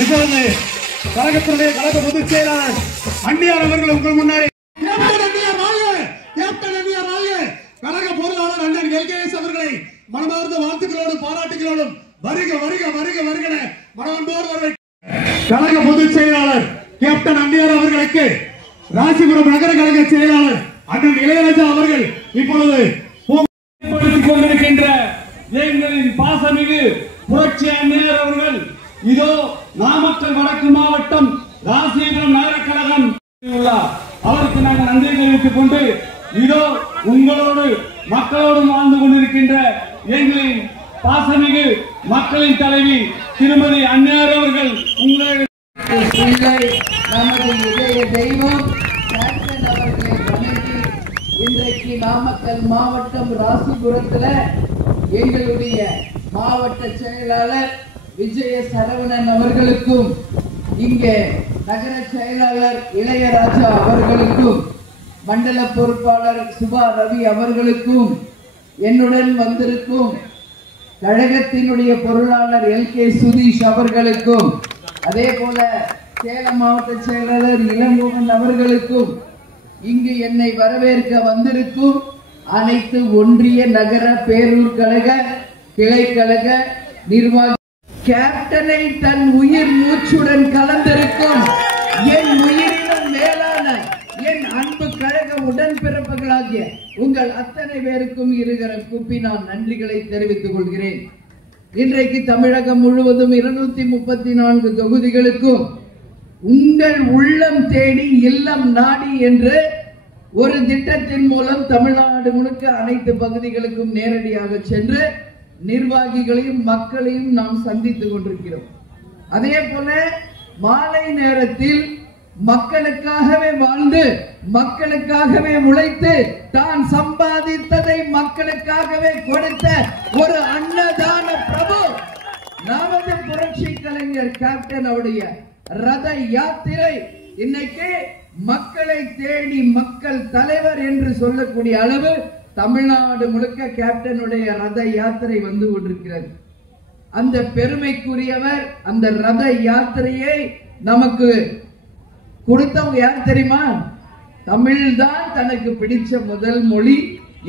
இப்பொழுது கழகத்தினுடைய கழக பொதுச் செயலாளர் அன்னியார் அவர்கள் உங்கள் முன்னாடி கழக பொருளாளர் அண்ணன் எல்கேஎஸ் அவர்களை மனமார்ந்த வாழ்த்துக்களோடும் பாராட்டுகளோடும் வருக வருக வருக வருகிற மனமன்போடு வரவேற்க கழக பொதுச் செயலாளர் கேப்டன் அன்னியார் அவர்களுக்கு ராசிபுரம் நகர கழக செயலாளர் அண்ணன் இளையராஜா அவர்கள் இப்பொழுது கொண்டிருக்கின்ற எங்களின் பாசமிகு புரட்சி அன்னியார் அவர்கள் இதோ நாமக்கல் வடக்கு மாவட்டம் ராசிபுரம் நகர கழகம் அவருக்கு நாங்கள் நன்றி தெரிவித்துக் கொண்டு இதோ உங்களோடு மக்களோடு வாழ்ந்து கொண்டிருக்கின்ற எங்களின் பாசமிகு மக்களின் தலைவி திருமதி அன்னியார் அவர்கள் உங்களுடைய தெய்வம் இன்றைக்கு நாமக்கல் மாவட்டம் ராசிபுரத்தில் எங்களுடைய மாவட்ட செயலாளர் விஜய சரவணன் அவர்களுக்கும் இங்கே நகர செயலாளர் இளையராஜா அவர்களுக்கும் மண்டல பொறுப்பாளர் சுபா ரவி அவர்களுக்கும் என்னுடன் வந்திருக்கும் கழகத்தினுடைய பொருளாளர் எல்கே சுதீஷ் அவர்களுக்கும் அதே போல சேலம் மாவட்ட செயலாளர் இளங்கோவன் அவர்களுக்கும் இங்கு என்னை வரவேற்க வந்திருக்கும் அனைத்து ஒன்றிய நகர பேரூர் கழக கிளை கழக நிர்வாக கேப்டனை தன் உயிர் மூச்சுடன் கலந்திருக்கும் என் உயிரினும் மேலான என் அன்பு கழக உடன்பிறப்புகளாகிய உங்கள் அத்தனை பேருக்கும் இருகரம் கூப்பி நான் நன்றிகளை தெரிவித்துக் கொள்கிறேன். இன்றைக்கு தமிழகம் முழுவதும் 234 தொகுதிகளுக்கும் உங்கள் உள்ளம் தேடி இல்லம் நாடி என்று ஒரு திட்டத்தின் மூலம் தமிழ்நாடு முழுக்க அனைத்து பகுதிகளுக்கும் நேரடியாக சென்று நிர்வாகிகளையும் மக்களையும் நாம் சந்தித்துக் கொண்டிருக்கிறோம். அதே போல மாலை நேரத்தில் மக்களுக்காகவே வாழ்ந்து மக்களுக்காகவே உழைத்து தான் சம்பாதித்ததை மக்களுக்காகவே கொடுத்த ஒரு அன்னதான பிரபு நமது புரட்சி கலைஞர் கேப்டன் அவருடைய ரத யாத்திரை இன்னைக்கு மக்களை தேடி மக்கள் தலைவர் என்று சொல்லக்கூடிய அளவு தமிழ்நாடு முழுக்க கேப்டனுடைய ரத யாத்திரை வந்து கொண்டிருக்கிறது. அந்த பெருமைக்குரியவர் அந்த ரத யாத்திரையை நமக்கு கொடுத்தவங்க யார் தெரியுமா? தமிழ் தான் தனக்கு பிடிச்ச முதல் மொழி,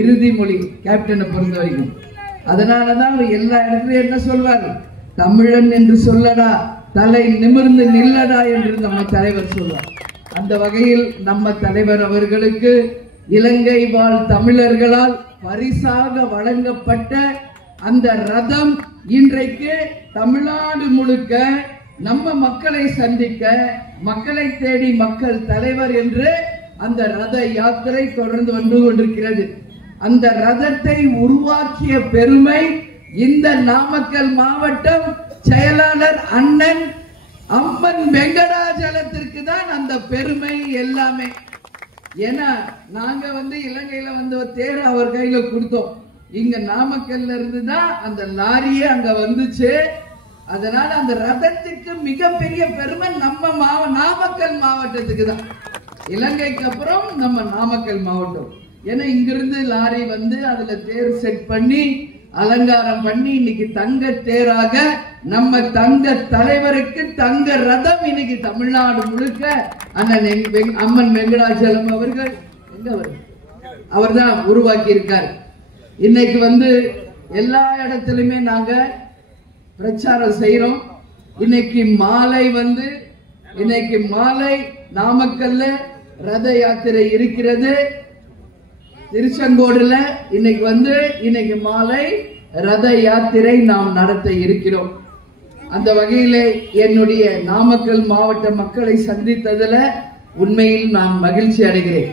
இறுதி மொழி கேப்டனை பொறுத்த வரைக்கும். அதனாலதான் எல்லா இடத்துலயும் என்ன சொல்வார்? தமிழன் என்று சொல்லடா, தலை நிமிர்ந்து நில்லடா என்று நம்ம தலைவர் சொல்வார். அந்த வகையில் நம்ம தலைவர் அவர்களுக்கு இலங்கை வாழ் தமிழர்களால் பரிசாக வழங்கப்பட்ட அந்த ரதம் இன்றைக்கு தமிழ்நாடு முழுக்க நம்ம மக்களை சந்திக்க, மக்களை தேடி மக்கள் தலைவர் என்று அந்த ரத யாத்திரை தொடர்ந்து வந்து கொண்டிருக்கிறது. அந்த ரதத்தை உருவாக்கிய பெருமை இந்த நாமக்கல் மாவட்டம் செயலாளர் அண்ணன் அம்மன் வெங்கடாச்சலத்திற்கு தான் அந்த பெருமை எல்லாமே. ஏன்னா நாங்க இலங்கையில தேர அவர் கையில கொடுத்தோம். இங்க நாமக்கல்ல இருந்து தான் அந்த லாரியே அங்க வந்துச்சு. அதனால அந்த ரதத்துக்கு மிகப்பெரிய பெருமை நம்ம நாமக்கல் மாவட்டத்துக்கு தான். இலங்கைக்கு அப்புறம் நம்ம நாமக்கல் மாவட்டம். ஏன்னா இங்கிருந்து லாரி அதுல தேர் செட் பண்ணி அலங்காரம் பண்ணி இன்னைக்கு தங்க தேராக நம்ம தங்க தலைவருக்கு தங்க ரதம் இன்னைக்கு தமிழ்நாடு முழுக்க அண்ணன் அம்மன் வெங்கடாச்சலம் அவர்கள் அவர்தான் உருவாக்கி இருக்கார். இன்னைக்கு எல்லா இடத்திலுமே நாங்க பிரச்சாரம் செய்யறோம். இன்னைக்கு மாலை நாமக்கல்ல ரத யாத்திரை இருக்கிறது. திருச்செங்கோடுல இன்னைக்கு மாலை ரத யாத்திரை நாம் நடத்த இருக்கிறோம். அந்த வகையிலே என்னுடைய நாமக்கல் மாவட்ட மக்களை சந்தித்ததுல உண்மையில் நான் மகிழ்ச்சி அடைகிறேன்.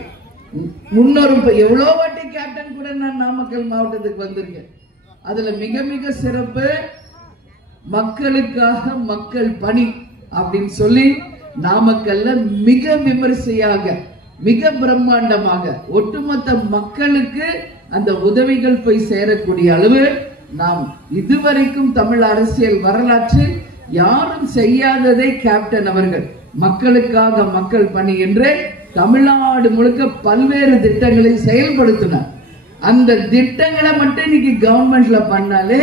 முன்னொரு எவ்வளோ வாட்டி கேப்டன் கூட நான் நாமக்கல் மாவட்டத்துக்கு வந்திருக்கேன். அதுல மிக மிக சிறப்பு மக்களுக்காக மக்கள் பணி அப்படின்னு சொல்லி நாமக்கல்ல மிக விமரிசையாக மிக பிரம்மாண்டமாக ஒட்டுமொத்த மக்களுக்கு அந்த உதவிகள் போய் சேரக்கூடிய அளவு நாம் இதுவரைக்கும் தமிழ் அரசியல் வரலாற்றில் யாரும் செய்யாததை கேப்டன் அவர்கள் மக்களுக்காக மக்கள் பணி என்று தமிழ்நாடு முழுக்க பல்வேறு திட்டங்களை செயல்படுத்தினார். அந்த திட்டங்களை மட்டும் இன்னைக்கு கவர்மெண்ட்ல பண்ணாலே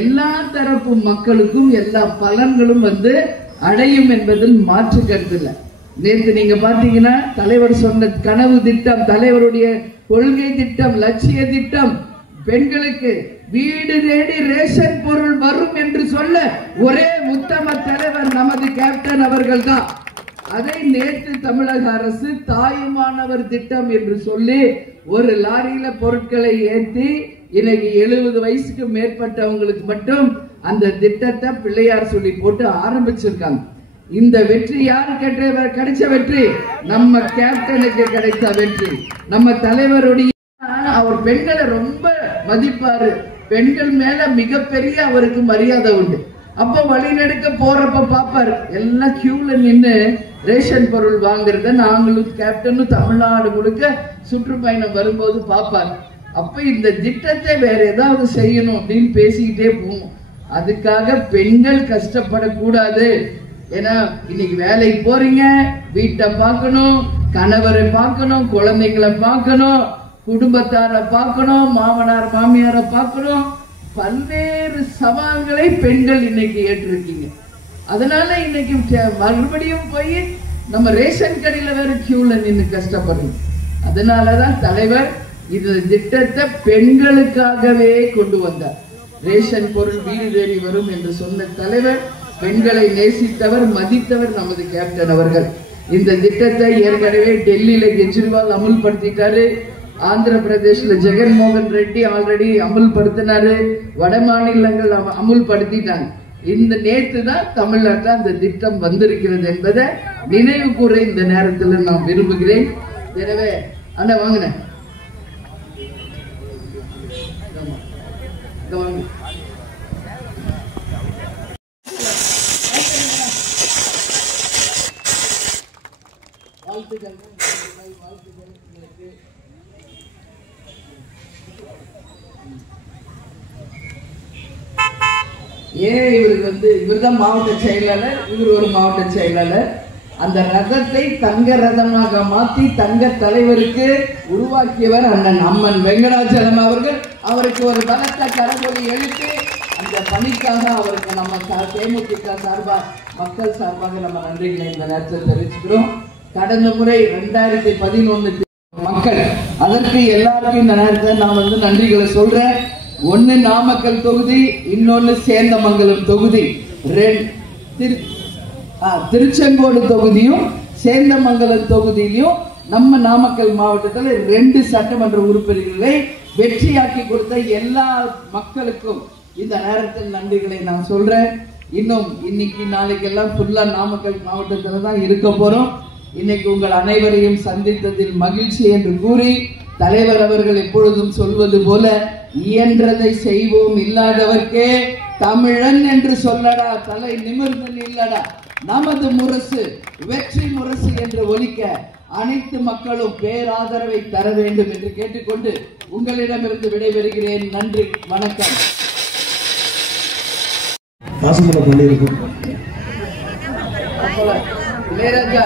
எல்லா தரப்பு மக்களுக்கும் எல்லா பலன்களும் அடையும் என்பதில் மாற்று கருத்து இல்லை. நேற்று நீங்க பாத்தீங்கன்னா தலைவர் சொன்ன கனவு திட்டம், தலைவருடைய கொள்கை திட்டம், லட்சிய திட்டம், பெண்களுக்கு வீடு தேடி ரேஷன் பொருள் வரும் என்று சொல்ல ஒரே உத்தம தலைவர் நமது கேப்டன் அவர்கள் தான். அதை நேற்று தமிழக அரசு தாயுமானவர் திட்டம் என்று சொல்லி ஒரு லாரியில பொருட்களை ஏற்றி இன்னைக்கு 70 வயசுக்கு மேற்பட்டவங்களுக்கு மட்டும் அந்த திட்டத்தை பிள்ளையார் சொல்லி போட்டு ஆரம்பிச்சிருக்காங்க. இந்த வெற்றி யாரு கிடைச்ச வெற்றி? நம்ம கேப்டனுக்கு கிடைத்த வெற்றி. நம்ம தலைவருடைய அவர் பெண்களை ரொம்ப மதிப்பாரு. பெண்கள் மேல மிகப்பெரிய அவருக்கு மரியாதை உண்டு. அப்ப வழிநெடுக்க போறப்ப பாப்பாரு, எல்லாம் கியூல நின்று ரேஷன் பொருள் வாங்குறத நாங்களும் கேப்டனும் தமிழ்நாடு முழுக்க சுற்றுப்பயணம் வரும்போது பாப்பாரு. அப்ப இந்த திட்டத்தை வேற ஏதாவது செய்யணும் அப்படின்னு பேசிக்கிட்டே போவோம். அதுக்காக பெண்கள் கஷ்டப்படக்கூடாது. ஏன்னா இன்னைக்கு வேலைக்கு போறீங்க, வீட்டை பார்க்கணும், கணவரை பார்க்கணும், குழந்தைங்களை பார்க்கணும், குடும்பத்தாரை பார்க்கணும், மாமனார் மாமியாரை பார்க்கணும், பல்வேறு சவால்களை பெண்கள் இன்னைக்கு ஏற்றிருக்கீங்க. அதனால இன்னைக்கு மறுபடியும் போய் நம்ம ரேஷன் கடையில வேற கியூல நின்று கஷ்டப்படணும். அதனாலதான் தலைவர் இந்த திட்டத்தை பெண்களுக்காகவே கொண்டு வந்தார். ரேஷன் பொருள் வீடு தேடி வரும் என்று சொன்ன தலைவர், பெண்களை நேசித்தவர், மதித்தவர் நமது கேப்டன் அவர்கள். இந்த திட்டத்தை ஏற்கனவே டெல்லியில கெஜ்ரிவால் அமுல்படுத்திட்டாரு, ஆந்திர பிரதேஷ்ல ஜெகன்மோகன் ரெட்டி ஆல்ரெடி அமுல்படுத்தினாரு, வட மாநிலங்கள் அமுல்படுத்திட்டாங்க. இந்த நேற்று தான் தமிழ்நாட்டில் அந்த திட்டம் வந்திருக்கிறது என்பதை நினைவு கூற இந்த நேரத்தில் நான் விரும்புகிறேன். எனவே அண்ணா வாங்கினேன் வாழ்த்துக்கள். ஏன் இவருக்கு இவர்தான் மாவட்ட செயலாளர், இவர் ஒரு மாவட்ட செயலாளர். அந்த ரதத்தை தங்க ரதமாக மாற்றி தங்க தலைவருக்கு உருவாக்கியவர் அண்ணன் அம்மன் வெங்கடாச்சலம் அவர்கள். அவருக்கு ஒரு பலத்த கரங்கொலி எழுத்து அந்த பணிக்காக அவருக்கு நம்ம தேமுதிக சார்பாக, மக்கள் சார்பாக நம்ம நன்றிகளை இந்த நேரத்தில் தெரிவிச்சுக்கிறோம். கடந்த முறை 2011 மக்கள், அதற்கு எல்லாருக்கும் இந்த நேரத்தில் நான் நன்றிகளை சொல்றேன். ஒன்னு நாமக்கல் தொகுதி, இன்னொன்னு சேந்தமங்கலம் தொகுதி, திருச்செங்கோடு தொகுதியும் சேந்தமங்கலம் தொகுதியிலும் நம்ம நாமக்கல் மாவட்டத்தில் 2 சட்டமன்ற உறுப்பினர்களை வெற்றியாக்கி கொடுத்த எல்லா மக்களுக்கும் இந்த நேரத்தில் நன்றிகளை நான் சொல்றேன். இன்னும் இன்னைக்கு நாளைக்கெல்லாம் ஃபுல்லா நாமக்கல் மாவட்டத்தில் தான் இருக்க போறோம். இன்னைக்கு உங்கள் அனைவரையும் சந்தித்ததில் மகிழ்ச்சி என்று கூறி, தலைவர் அவர்கள் எப்பொழுதும் சொல்வது போல, இயன்றதை செய்வோம், இல்லாதவர்க்கே தமிழன் என்று சொல்லடா, தலை நிமிர்ந்து நில்லடா, நமது முரசு வெற்றி முரசு என்று ஒலிக்க அனைத்து மக்களும் பேராதரவை தர வேண்டும் என்று கேட்டுக்கொண்டு உங்களிடமிருந்து விடைபெறுகிறேன். நன்றி, வணக்கம். இளையராஜா